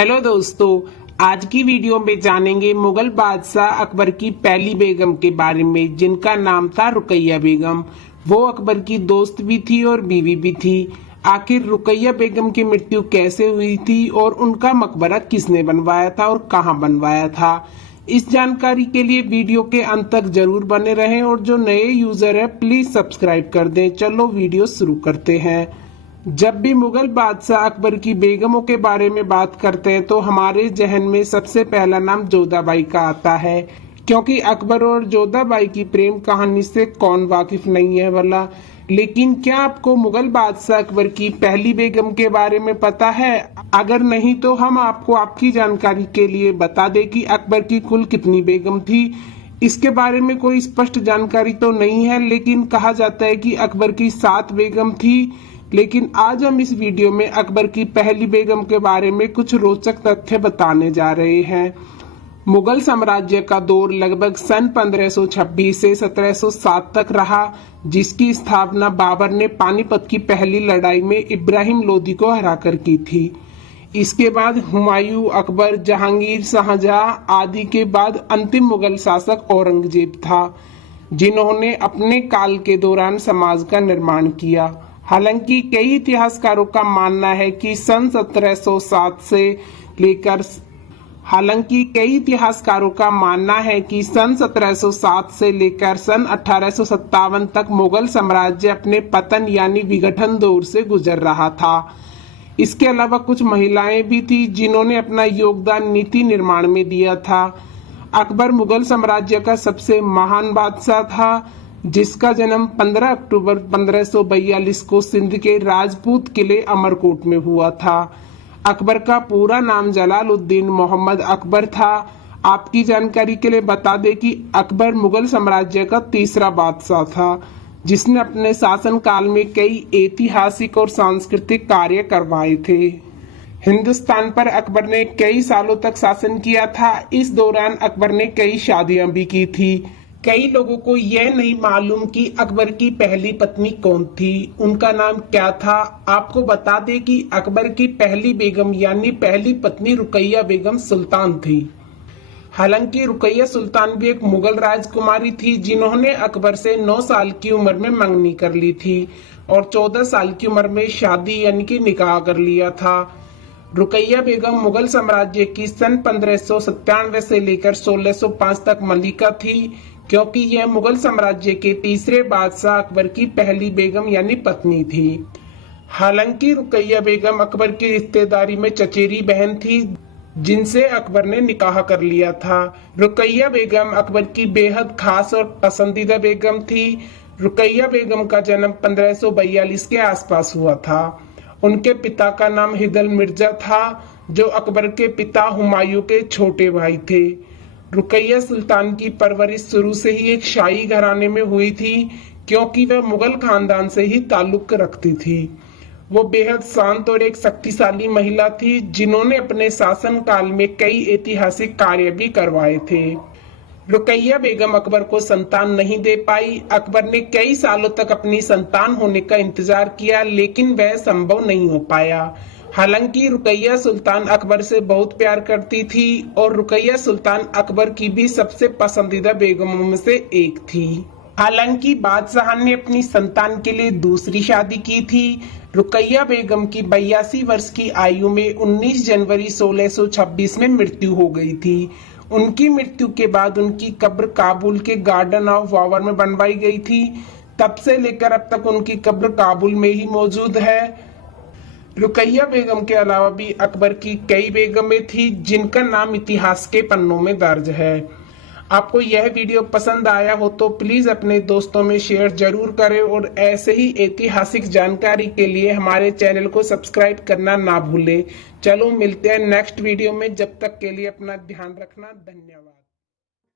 Hello दोस्तों, आज की वीडियो में जानेंगे मुगल बादशाह अकबर की पहली बेगम के बारे में, जिनका नाम था रुकैया बेगम। वो अकबर की दोस्त भी थी और बीवी भी थी। आखिर रुकैया बेगम की मृत्यु कैसे हुई थी और उनका मकबरा किसने बनवाया था और कहां बनवाया था, इस जानकारी के लिए वीडियो के अंत तक जरूर बने रहें और जो नए यूजर है प्लीज सब्सक्राइब कर दें। चलो वीडियो शुरू करते हैं। जब भी मुगल बादशाह अकबर की बेगमों के बारे में बात करते हैं तो हमारे जहन में सबसे पहला नाम जोधाबाई का आता है, क्योंकि अकबर और जोधाबाई की प्रेम कहानी से कौन वाकिफ नहीं है भला। लेकिन क्या आपको मुगल बादशाह अकबर की पहली बेगम के बारे में पता है? अगर नहीं तो हम आपको आपकी जानकारी के लिए बता दें कि अकबर की कुल कितनी बेगम थी। इसके बारे में कोई स्पष्ट जानकारी तो नहीं है, लेकिन कहा जाता है कि अकबर की 7 बेगम थी। लेकिन आज हम इस वीडियो में अकबर की पहली बेगम के बारे में कुछ रोचक तथ्य बताने जा रहे हैं। मुगल साम्राज्य का दौर लगभग सन 1526 से 1707 तक रहा, जिसकी स्थापना बाबर ने पानीपत की पहली लड़ाई में इब्राहिम लोदी को हराकर की थी। इसके बाद हुमायूं, अकबर, जहांगीर, शाहजहां आदि के बाद अंतिम मुगल शासक औरंगजेब था, जिन्होंने अपने काल के दौरान समाज का निर्माण किया। हालांकि कई इतिहासकारों का मानना है कि सन 1707 से लेकर सन 1857 तक मुगल साम्राज्य अपने पतन यानी विघटन दौर से गुजर रहा था। इसके अलावा कुछ महिलाएं भी थी जिन्होंने अपना योगदान नीति निर्माण में दिया था। अकबर मुगल साम्राज्य का सबसे महान बादशाह था, जिसका जन्म 15 अक्टूबर 1542 को सिंध के राजपूत किले अमरकोट में हुआ था। अकबर का पूरा नाम जलालुद्दीन मोहम्मद अकबर था। आपकी जानकारी के लिए बता दें कि अकबर मुगल साम्राज्य का तीसरा बादशाह था, जिसने अपने शासन काल में कई ऐतिहासिक और सांस्कृतिक कार्य करवाए थे। हिंदुस्तान पर अकबर ने कई सालों तक शासन किया था। इस दौरान अकबर ने कई शादियां भी की थी। कई लोगों को यह नहीं मालूम कि अकबर की पहली पत्नी कौन थी, उनका नाम क्या था। आपको बता दें कि अकबर की पहली बेगम यानी पहली पत्नी रुकैया बेगम सुल्तान थी। हालांकि रुकैया सुल्तान भी एक मुगल राजकुमारी थी, जिन्होंने अकबर से 9 साल की उम्र में मंगनी कर ली थी और 14 साल की उम्र में शादी यानी कि निकाह कर लिया था। रुकैया बेगम मुगल साम्राज्य की सन 1597 से लेकर 1605 तक मलिका थी, क्योंकि यह मुगल साम्राज्य के तीसरे बादशाह अकबर की पहली बेगम यानी पत्नी थी। हालांकि रुकैया बेगम अकबर की रिश्तेदारी में चचेरी बहन थी, जिनसे अकबर ने निकाह कर लिया था। रुकैया बेगम अकबर की बेहद खास और पसंदीदा बेगम थी। रुकैया बेगम का जन्म 1542 के आसपास हुआ था। उनके पिता का नाम हिदल मिर्जा था, जो अकबर के पिता हुमायूं के छोटे भाई थे। रुकैया सुल्तान की परवरिश शुरू से ही एक शाही घराने में हुई थी, क्योंकि वह मुगल खानदान से ही ताल्लुक रखती थी। वो बेहद शांत और एक शक्तिशाली महिला थी, जिन्होंने अपने शासन काल में कई ऐतिहासिक कार्य भी करवाए थे। रुकैया बेगम अकबर को संतान नहीं दे पाई। अकबर ने कई सालों तक अपनी संतान होने का इंतजार किया, लेकिन वह संभव नहीं हो पाया। हालांकि रुकैया सुल्तान अकबर से बहुत प्यार करती थी और रुकैया सुल्तान अकबर की भी सबसे पसंदीदा बेगमों में से एक थी। हालांकि बादशाह ने अपनी संतान के लिए दूसरी शादी की थी। रुकैया बेगम की 82 वर्ष की आयु में 19 जनवरी 1626 में मृत्यु हो गई थी। उनकी मृत्यु के बाद उनकी कब्र काबुल के गार्डन ऑफ वावर में बनवाई गई थी। तब से लेकर अब तक उनकी कब्र काबुल में ही मौजूद है। रुकैया बेगम के अलावा भी अकबर की कई बेगमें थी, जिनका नाम इतिहास के पन्नों में दर्ज है। आपको यह वीडियो पसंद आया हो तो प्लीज अपने दोस्तों में शेयर जरूर करें और ऐसे ही ऐतिहासिक जानकारी के लिए हमारे चैनल को सब्सक्राइब करना ना भूलें। चलो मिलते हैं नेक्स्ट वीडियो में, जब तक के लिए अपना ध्यान रखना। धन्यवाद।